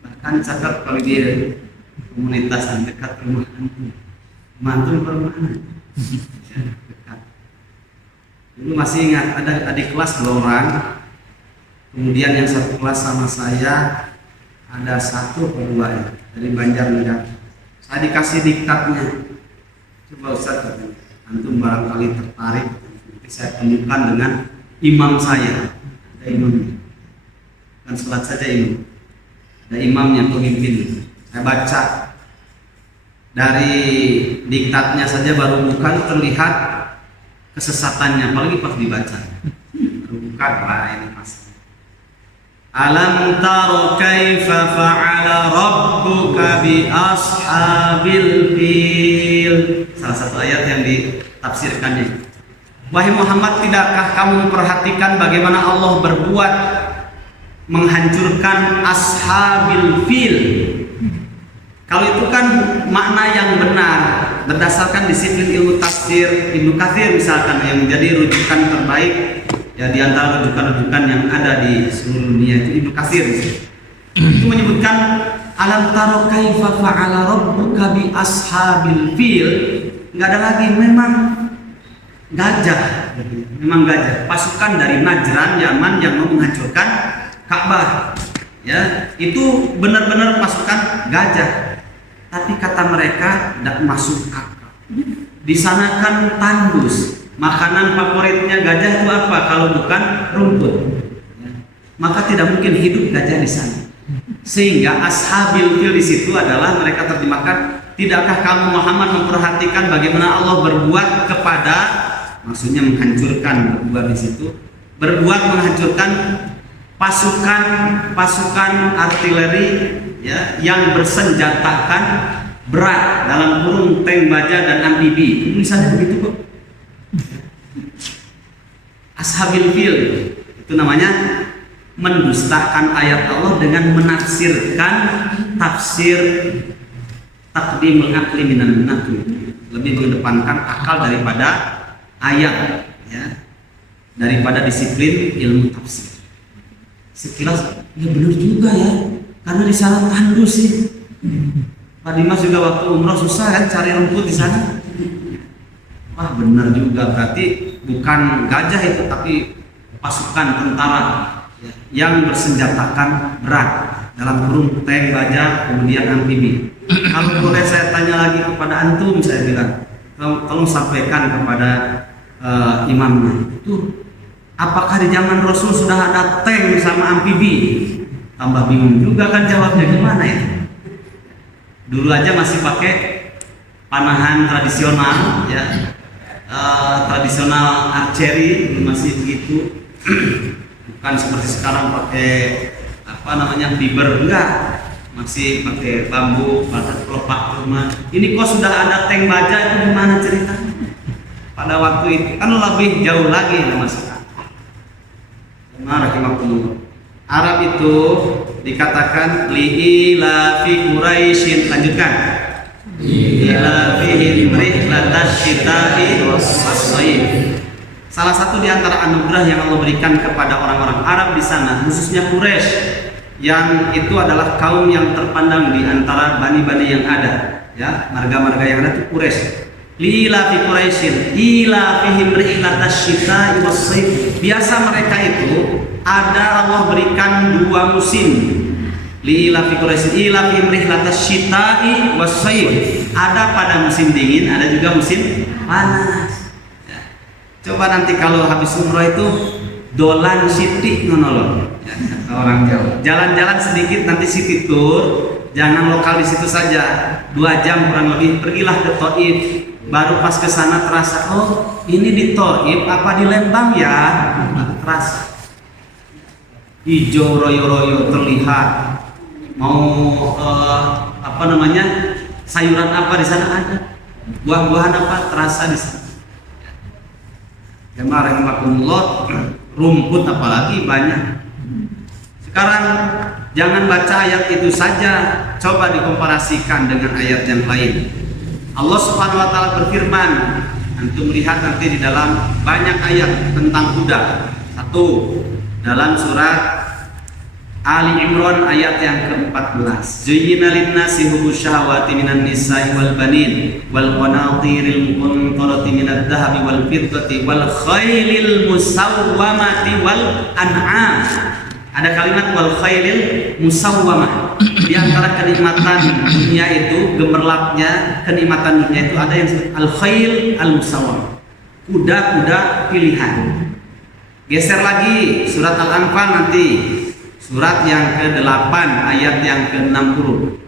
Bahkan catat kalau di komunitas dekat rumah mantu permana. Dulu masih ingat ada adik kelas 2 orang, kemudian yang satu kelas sama saya ada 1 atau 2 ya, dari Banjarnegara. Saya dikasih diktatnya, coba Ustaz, antum barangkali tertarik saya temukan dengan imam saya. Ada imamnya, bukan sholat saja imam, ada imamnya, pemimpin. Saya baca dari diktatnya saja baru bukan terlihat kesesatannya, apalagi pas dibaca. Baru bukan, wah ini pasti. Alam taro kaifa fa'ala rabbuka bi ashabil fil. Salah satu ayat yang ditafsirkannya. Wahai Muhammad, tidakkah kamu memperhatikan bagaimana Allah berbuat menghancurkan ashabil fil? Kalau itu kan makna yang benar berdasarkan disiplin ilmu tafsir. Ibnu Katsir misalkan yang menjadi rujukan terbaik ya di antara rujukan-rujukan yang ada di seluruh dunia, itu Ibnu Katsir. Itu menyebutkan alam taro kaifa fa'ala rabbuka bi ashabil fil. Enggak ada lagi, memang gajah, pasukan dari Najran, Yaman yang mau menghancurkan Ka'bah. Ya, itu benar-benar pasukan gajah. Tapi kata mereka tidak masuk akal. Di sana kan tandus. Makanan favoritnya gajah itu apa kalau bukan rumput? Ya. Maka tidak mungkin hidup gajah di sana. Sehingga ashabil fil di situ adalah mereka terjemahkan, tidakkah kamu Muhammad memperhatikan bagaimana Allah berbuat kepada, maksudnya menghancurkan, berbuat di situ, berbuat menghancurkan pasukan artileri ya yang bersenjatakan berat, dalam kurung tank baja dan amfibi. Tulisannya begitu kok. Ashabil fil itu namanya mendustakan ayat Allah dengan menafsirkan tafsir taqdimul aqli minan naqli, lebih mengedepankan akal daripada ayat ya, daripada disiplin ilmu tafsir. Sekilas ya benar juga ya, karena di sana tandus sih. Pak Dimas juga waktu umroh susah kan cari rumput di sana. Wah benar juga, berarti bukan gajah itu tapi pasukan tentara ya, yang bersenjatakan berat, dalam kurung tank baja kemudian amfibi. Kalau boleh saya tanya lagi kepada antum, saya bilang tolong sampaikan kepada imamnya itu, apakah di zaman Rasul sudah ada tank sama amfibi? Tambah bingung juga kan jawabnya, gimana ya? Dulu aja masih pakai panahan tradisional ya, tradisional archery masih begitu. Bukan seperti sekarang pakai apa namanya fiber, enggak, masih pakai bambu, pakai pelepah rumah. Ini kok sudah ada tank baja, itu gimana ceritanya? Pada waktu itu kan lebih jauh lagi Mas. Rahimahullah. Arab itu dikatakan li'ila fi Quraisyin, lanjutkan. Li'ila fi rihlatash syita'i was-shayf. Salah satu di antara anugerah yang Allah berikan kepada orang-orang Arab di sana, khususnya Quraisy, yang itu adalah kaum yang terpandang di antara bani-bani yang ada, ya, marga-marga yang ada itu Quraisy. Li'ila fi Quraisyin, ila fihim rihlatash syita'i was-shayf. Biasa mereka itu ada Allah berikan dua musim. Li'ila fi Quraisyin, ila fihim rihlatash syita'i was-shayf. Ada pada musim dingin, ada juga musim panas. Coba nanti kalau habis umroh itu dolan siti ngono ya, orang Jawa. Jalan-jalan sedikit nanti city tour, jangan lokal di situ saja. 2 jam kurang lebih, pergilah ke Thaif. Baru pas ke sana terasa, oh ini di Thaif apa di Lembang ya? Terasa. Hijau royo-royo terlihat. Mau apa namanya? Sayuran apa di sana ada? Buah-buahan apa terasa di sana? Jemaah rahimakumullah, rumput apalagi banyak. Sekarang jangan baca ayat itu saja, coba dikomparasikan dengan ayat yang lain. Allah Subhanahu wa taala berfirman, antum lihat nanti di dalam banyak ayat tentang kuda. Satu, dalam surat Ali Imran ayat yang ke-14. Zuyyina lin-nasi hubbus syahawati minan nisa'i wal banin wal qanatiril muqantarati minadh dhahabi wal fiddati wal khailil musawwamati wal an'am. Ada kalimat wal khailil musawwamah. Di antara kenikmatan dunia itu, gemerlapnya kenikmatan dunia itu ada yang disebut al khail al musawwamah. kuda-kuda pilihan. Geser lagi surat Al-Anfal nanti, surat yang ke-8 ayat yang ke-60.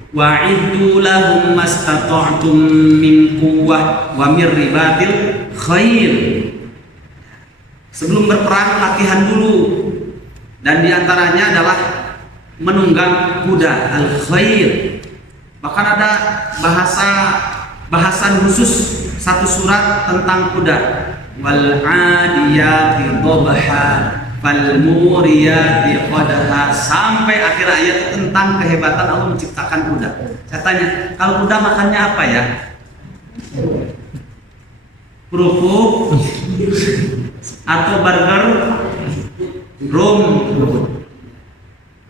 Wa'iddu lahum mastata'tum min quwwah wa mir ribatil khair. Sebelum berperang latihan dulu, dan diantaranya adalah menunggang kuda al-khair. Bahkan ada bahasan khusus satu surat tentang kuda. Wal adiyati dhabha fal muriyati qadha, sampai akhir ayat tentang kehebatan Allah menciptakan kuda. Saya tanya, kalau kuda makannya apa ya? Kerupuk atau burger, rum?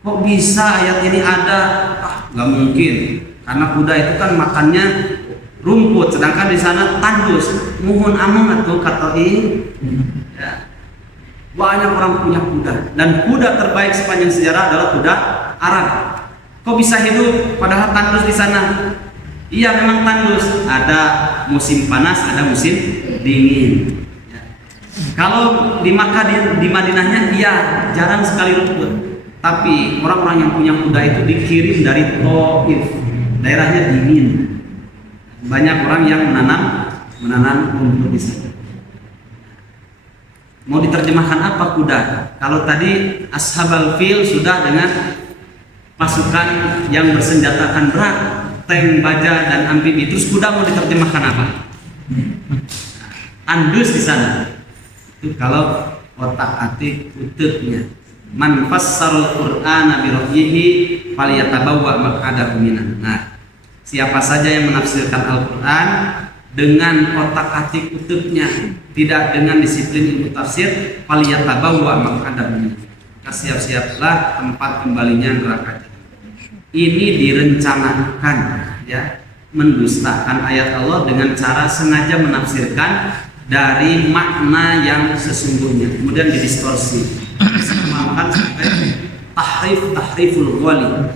Kok bisa ayat ini ada? Nggak mungkin, karena kuda itu kan makannya rumput, sedangkan di sana tandus. Muhun amung atau katoi. Ya. Banyak orang punya kuda, dan kuda terbaik sepanjang sejarah adalah kuda Arab. Kok bisa hidup padahal tandus di sana? Iya, memang tandus. Ada musim panas, ada musim dingin. Ya. Kalau di Makkah, di Madinahnya, iya jarang sekali rumput. Tapi orang-orang yang punya kuda itu dikirim dari Taif, daerahnya dingin. Banyak orang yang menanam rumput di sana. Mau diterjemahkan apa kuda? Kalau tadi Ashabal Fil sudah dengan pasukan yang bersenjatakan berat, tank, baja, dan amfibi. Terus kuda mau diterjemahkan apa? Andus di sana. Itu kalau otak-atik ututnya. Man fassarul Qur'ana bi ra'yihi falyatabawwa maq'adahu minan nar. Siapa saja yang menafsirkan Al-Qur'an dengan otak-atik kutubnya, tidak dengan disiplin ilmu tafsir, falyatabawwa maq'adahu minan nar. Maka siap-siaplah tempat kembalinya neraka. Ini direncanakan, ya, mendustakan ayat Allah dengan cara sengaja menafsirkan dari makna yang sesungguhnya, kemudian didistorsi. Disimpankan sampai tahriful ghali,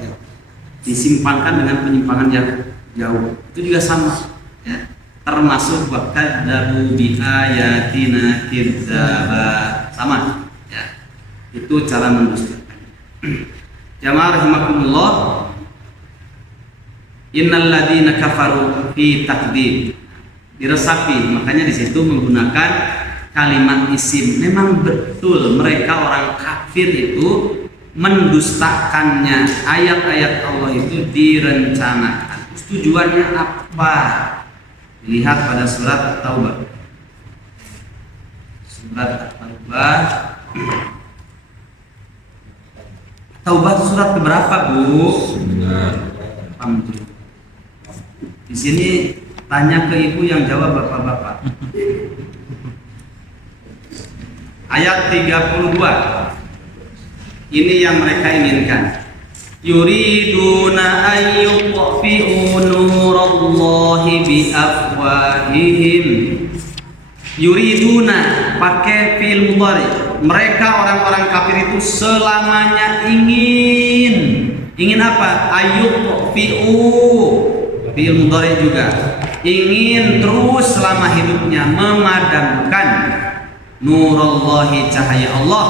disimpankan dengan penyimpangan yang jauh. Itu juga sama, ya, termasuk wakadzabu bi ayatina kidzaba, sama, ya. Itu cara mendustakan. Jamaah rahimakumullah, innal ladzina kafaru fi takdzib, diresapi, makanya di situ menggunakan kalimat isim. Memang betul mereka orang kafir itu mendustakannya. Ayat-ayat Allah itu direncanakan. Tujuannya apa? Lihat pada surat At-Taubah. Surat At-Taubah. Taubah itu surat keberapa, Bu? Di sini tanya ke ibu, yang jawab bapak-bapak. Ayat 32. Ini yang mereka inginkan. Yuriduna ayyutfi'u nurallahi bi afwahihim. Yuriduna pakai fi'il mudhari. Mereka orang-orang kafir itu selamanya ingin apa? Ayyutfi'u, fi'il mudhari juga. Ingin terus selama hidupnya memadamkan nurallahi, cahaya Allah,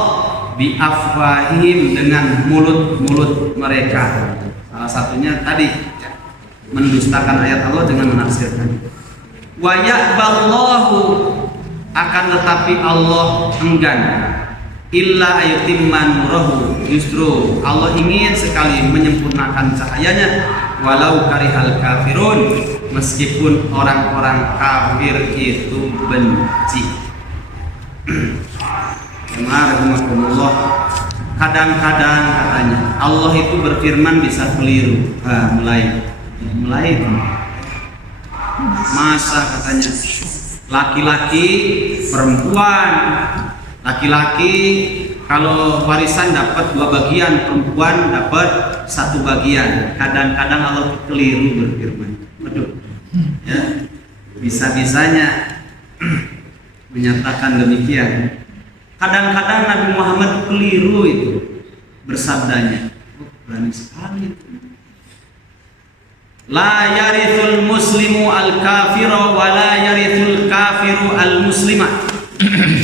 bi afwahihim, dengan mulut-mulut mereka. Salah satunya tadi, ya, mendustakan ayat Allah dengan menafsirkan. Wa ya'ballahu, akan tetapi Allah enggan, illa ayutimma nurahu, justru Allah ingin sekali menyempurnakan cahayanya, walau karihal kafirun, meskipun orang-orang kafir itu benci. Bismillahirrahmanirrahim. Kadang-kadang katanya Allah itu berfirman bisa keliru. Mulai masa katanya laki-laki perempuan, laki-laki kalau warisan dapat 2 bagian, perempuan dapat 1 bagian. Kadang-kadang Allah keliru berfirman. Waduh, ya, bisa-bisanya menyatakan demikian. Kadang-kadang Nabi Muhammad keliru itu bersabdanya. Berani sekali itu. La yarithul muslimu al-kafira wa la yarithul kafiru al-muslimah.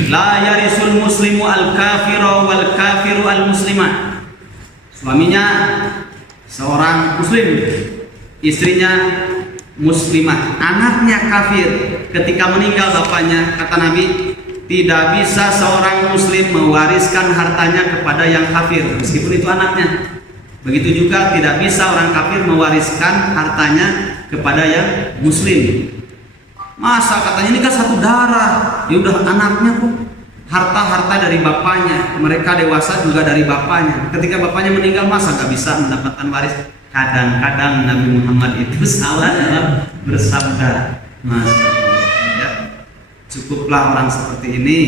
La yarisul muslimu al-kafiru wal kafiru al-muslimah. Suaminya seorang muslim, istrinya muslimah, anaknya kafir. Ketika meninggal bapaknya, kata Nabi, tidak bisa seorang muslim mewariskan hartanya kepada yang kafir meskipun itu anaknya. Begitu juga tidak bisa orang kafir mewariskan hartanya kepada yang muslim. Masa katanya ini kan satu darah, ya udah anaknya kok, harta dari bapaknya, mereka dewasa juga dari bapaknya. Ketika bapaknya meninggal masa nggak bisa mendapatkan waris? Kadang-kadang Nabi Muhammad itu salah dalam bersabda. Ya, cukuplah orang seperti ini,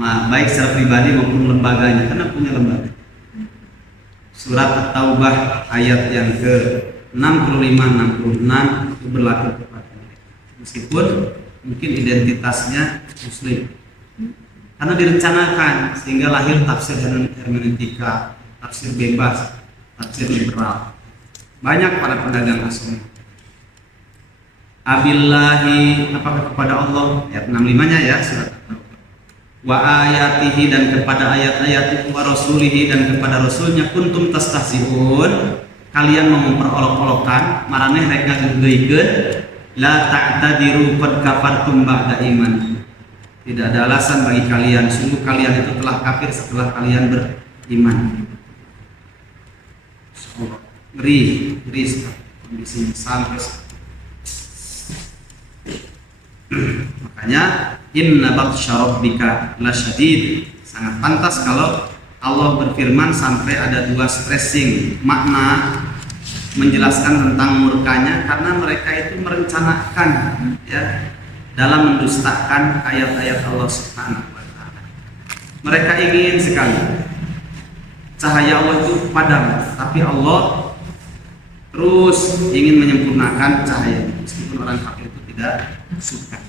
baik secara pribadi maupun lembaganya, karena punya lembaga. Surat At-Taubah ayat yang ke-65-66 itu berlaku kepada mereka, meskipun mungkin identitasnya muslim, karena direncanakan sehingga lahir tafsir hermeneutika, tafsir bebas, tafsir liberal. Banyak para pedagang asing. Abillahi, apakah kepada Allah, ayat 65-nya ya surat At-Taubah. Wa ayatihi, dan kepada ayat-ayat, wa rasulihi, dan kepada rasulnya, kuntum tastahzi'un, kalian mau memperolok-olokkan, maraneh rek ngageugeuikeun, la ta'tadiru qad kafartum ba'da iman. Tidak ada alasan bagi kalian, sungguh kalian itu telah kafir setelah kalian beriman. Ngeri kondisinya sampai. Makanya inna batsya rabbika lasyadid, sangat pantas kalau Allah berfirman sampai ada dua stressing makna menjelaskan tentang murkanya, karena mereka itu merencanakan ya dalam mendustakan ayat-ayat Allah Subhanahu wa taala. Mereka ingin sekali cahaya Allah itu padam, tapi Allah terus ingin menyempurnakan cahaya meskipun orang kafir itu tidak suka.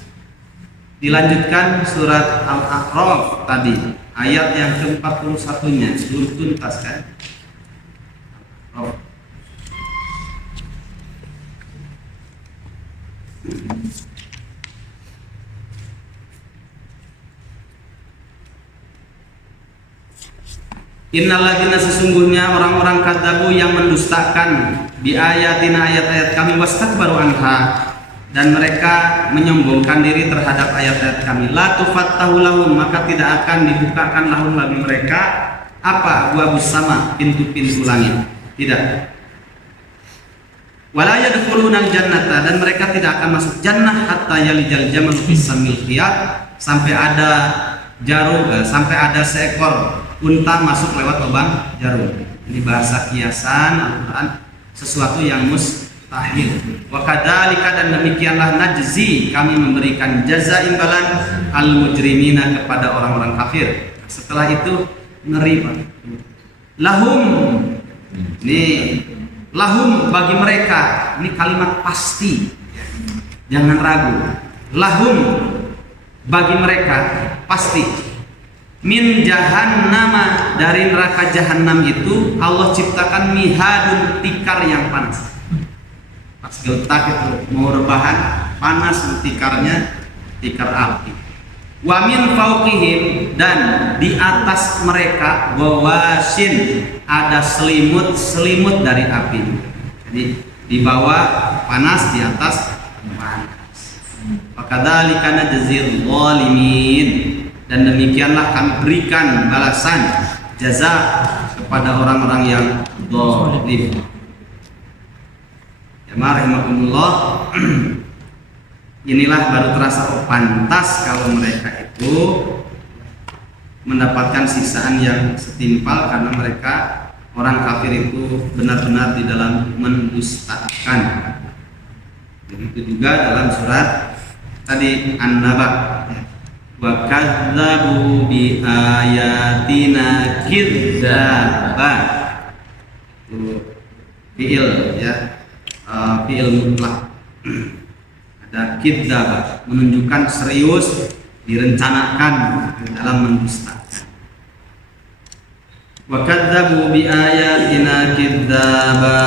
Dilanjutkan surat Al-A'raf tadi, ayat yang ke-41-nya belum tuntas kan? Innalladzina, sesungguhnya orang-orang kadzabu yang mendustakan bi ayatina, ayat-ayat kami, wastakbaru anha, dan mereka menyombongkan diri terhadap ayat-ayat kami, la tufattahu lahum, maka tidak akan dibukakan lahum bagi mereka apa? Abwaabus sama, pintu-pintu langit, tidak. Wala yadkhulunal jannata, dan mereka tidak akan masuk jannah hatta yalijal jamal fis samil khiyat, sampai ada jarum, sampai ada seekor unta masuk lewat lubang jarum. Ini bahasa kiasan Al-Quran, sesuatu yang mustahil. Wa kadzalika, dan demikianlah najzi, kami memberikan jaza imbalan al-mujrimina, kepada orang-orang kafir. Setelah itu ngeri banget. Lahum, ini lahum bagi mereka, ini kalimat pasti, jangan ragu. Lahum bagi mereka pasti, min jahannama, dari neraka jahanam itu Allah ciptakan mihadun, tikar yang panas. Pas geletak itu mau rebahan, panas tikarnya, tikar api. Wa min fauqihim, dan di atas mereka, wawasin, ada selimut dari api. Jadi di bawah panas, di atas panas. Fakadzalika najzil zalimin, dan demikianlah kami berikan balasan jaza kepada orang-orang yang zalim. Ya rahimakumullah. Inilah baru terasa pantas kalau mereka itu mendapatkan siksaan yang setimpal, karena mereka orang kafir itu benar-benar di dalam mendustakan. Begitu juga dalam surat tadi An-Naba, wa kadzabu bi ayatina kidzaba. Fi'il ya, fi'il mutlak. Ada kidzaba, menunjukkan serius, direncanakan dalam mendustakan. Wa kadzabu bi ayatina kidzaba.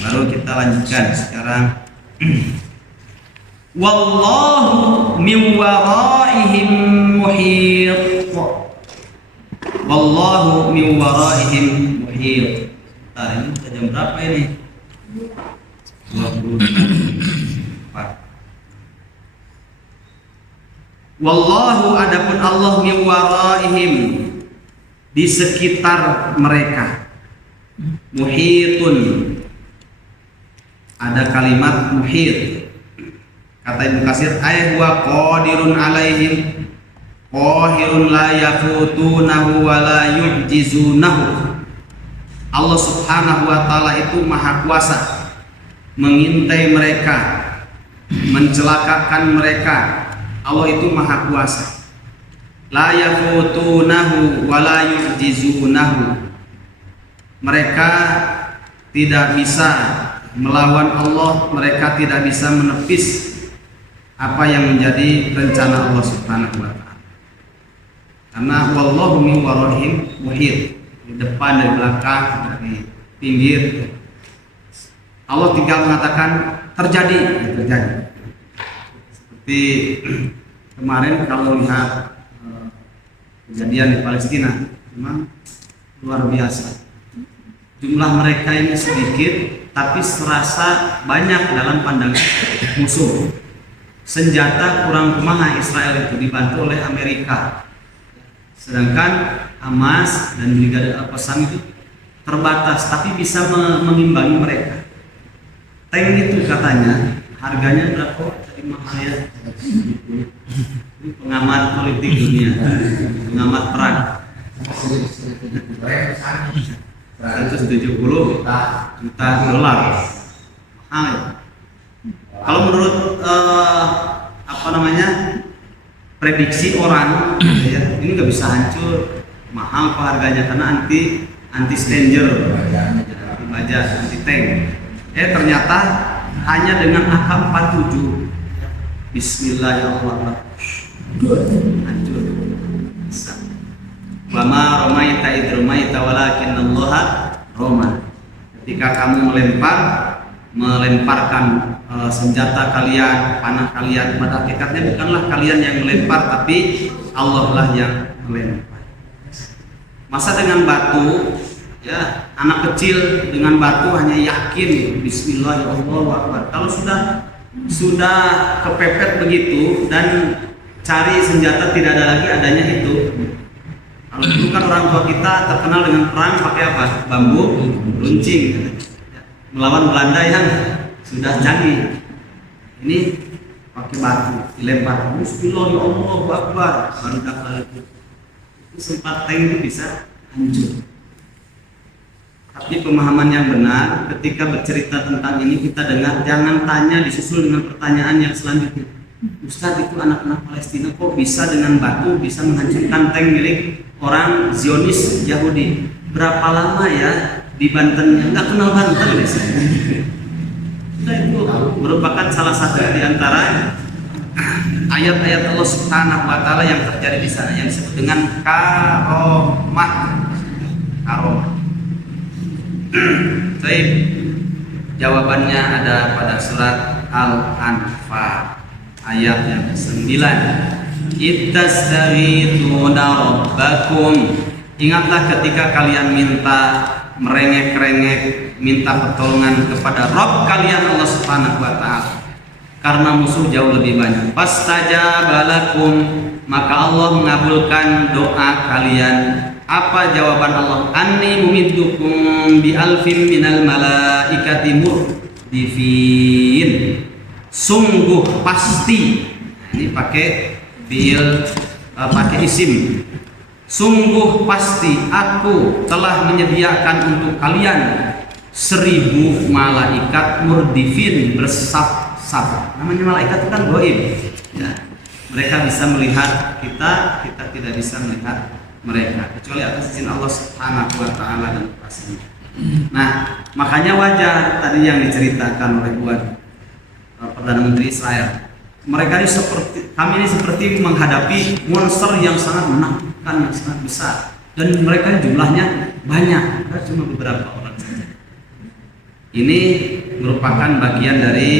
Baru kita lanjutkan sekarang. Wallahu min wara'i waraihim muhit. Wallahu min waraihim muhit. Nah, ini jam berapa ini? 24. Wallahu adapun Allah min waraihim di sekitar mereka. Muhitun. Ada kalimat muhit. Kata Ibnu Katsir, ay huwa qadirun alaihim qahirun la yafutunahu wa la yu'jizunahu. Allah Subhanahu wa taala itu maha kuasa mengintai mereka, mencelakakan mereka. Allah itu maha kuasa. La yafutunahu wa la yu'jizunahu. Mereka tidak bisa melawan Allah, mereka tidak bisa menepis apa yang menjadi rencana Allah Subhanahu wa taala. Karena wallahu min waraihim muhit, di depan, dari belakang, dari pinggir. Allah tinggal mengatakan terjadi, terjadi. Seperti kemarin kalau lihat kejadian di Palestina, memang luar biasa. Jumlah mereka ini sedikit, tapi serasa banyak dalam pandangan musuh. Senjata kurang kumaha Israel itu dibantu oleh Amerika, sedangkan Hamas dan Brigade Al-Qassam itu terbatas, tapi bisa mengimbangi mereka. Tank itu katanya harganya berapa? Tadi mahal ya. Ini pengamat politik dunia, pengamat perang. 170 juta dolar. Mahal. Kalau menurut prediksi orang, ya, ini nggak bisa hancur, mahal kok harganya karena anti stranger, anti baja, anti tank. Ternyata hanya dengan AK-47, Bismillahirrahmanirrahim, hancur. Bisa. Wama romaita id romaita walakinnallaha roma. Ketika kamu melemparkan senjata kalian, panah kalian, pada hakikatnya bukanlah kalian yang melempar, tapi Allah lah yang melempar. Masa dengan batu, ya, anak kecil dengan batu hanya yakin Bismillahirrahmanirrahim. Kalau sudah kepepet begitu dan cari senjata tidak ada lagi, adanya itu. Kalau dulu kan orang tua kita terkenal dengan perang pakai apa? Bambu runcing, melawan Belanda yang sudah canggih. Ini pakai batu, dilempar. Bismillahirrahmanirrahim, baru dapat itu sempat tank itu bisa hancur. Tapi pemahaman yang benar ketika bercerita tentang ini kita dengar, jangan tanya disusul dengan pertanyaan yang selanjutnya. Ustaz, itu anak-anak Palestina kok bisa dengan batu bisa menghancurkan tank milik orang Zionis Yahudi? Berapa lama ya di Banten? Nggak kenal Banten deh. Nah, itu merupakan salah satu di antara ayat-ayat Allah Subhanahu wa taala yang terjadi di sana yang disebut dengan karomah. Baik, jawabannya ada pada surat Al-Anfal ayat yang ke-9. Ittastaghithuna rabbakum. Ingatlah ketika kalian merengek-rengek minta pertolongan kepada Rabb kalian Allah Subhanahu wa taala. Karena musuh jauh lebih banyak. Fastajaba lakum, maka Allah mengabulkan doa kalian. Apa jawaban Allah? Anni mumiddukum bi alfin minal malaikati murdifin. Sungguh pasti. Ini pakai pakai isim. Sungguh pasti aku telah menyediakan untuk kalian 1000 malaikat murdifin bersaf-saf. Namanya malaikat itu kan gaib. Ya. Mereka bisa melihat kita tidak bisa melihat mereka kecuali atas izin Allah Subhanahu wa taala dan kuasanya. Nah, makanya wajar tadi yang diceritakan oleh Perdana Menteri Israel. Mereka ini kami ini seperti menghadapi monster yang sangat menakutkan, yang sangat besar, dan mereka jumlahnya banyak, ada cuma beberapa orang saja. Ini merupakan bagian dari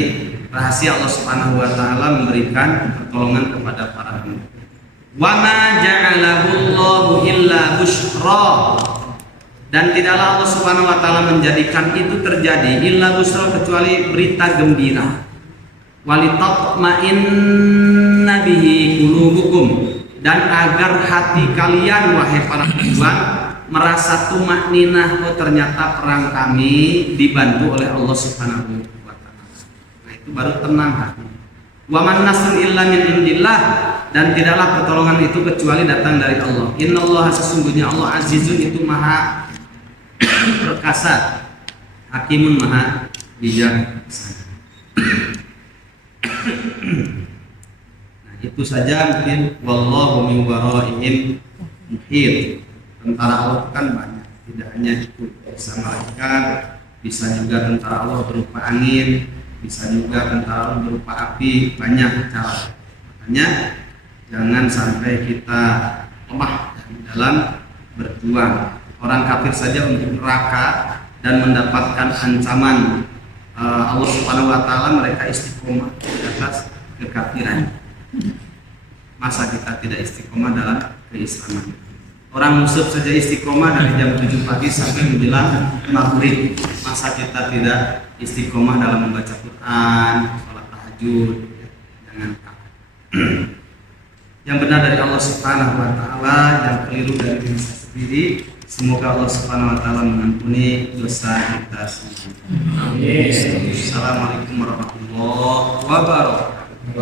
rahasia Allah Subhanahu wa taala memberikan pertolongan kepada para hamba. Wa ma ja'alahu Allahu illa busyra, dan tidaklah Allah Subhanahu wa taala menjadikan itu terjadi illa busyra kecuali berita gembira. Walitatma'inna bihi qulubukum, dan agar hati kalian wahai para pejuang merasa tumakninah, oh ternyata perang kami dibantu oleh Allah Subhanahu wa taala. Nah, itu baru tenang hati. Wa man nasrun illa min indillah, dan tidaklah pertolongan itu kecuali datang dari Allah. Innallaha, sesungguhnya Allah azizun itu maha perkasa, hakimun maha bijaksana. Nah, itu saja mungkin. Wallahu min waraihim muhit. Tentara Allah kan banyak, tidak hanya itu, bisa malaikat, bisa juga tentara Allah berupa angin, bisa juga tentara Allah berupa api, banyak cara. Makanya jangan sampai kita lemah dalam berjuang. Orang kafir saja untuk neraka dan mendapatkan ancaman Allah Subhanahu wa taala, mereka istiqomah di atas kekafiran. Masa kita tidak istiqomah dalam keislaman? Orang musuh saja istiqomah dari jam 7 pagi sampai menjelang maghrib. Masa kita tidak istiqomah dalam membaca Quran, sholat tahajud? Jangan. Yang benar dari Allah Subhanahu wa taala, yang keliru dari diri saya sendiri. Semoga Allah Subhanahu wa taala mengampuni dosa kita semua. Amin. Assalamualaikum warahmatullahi wabarakatuh.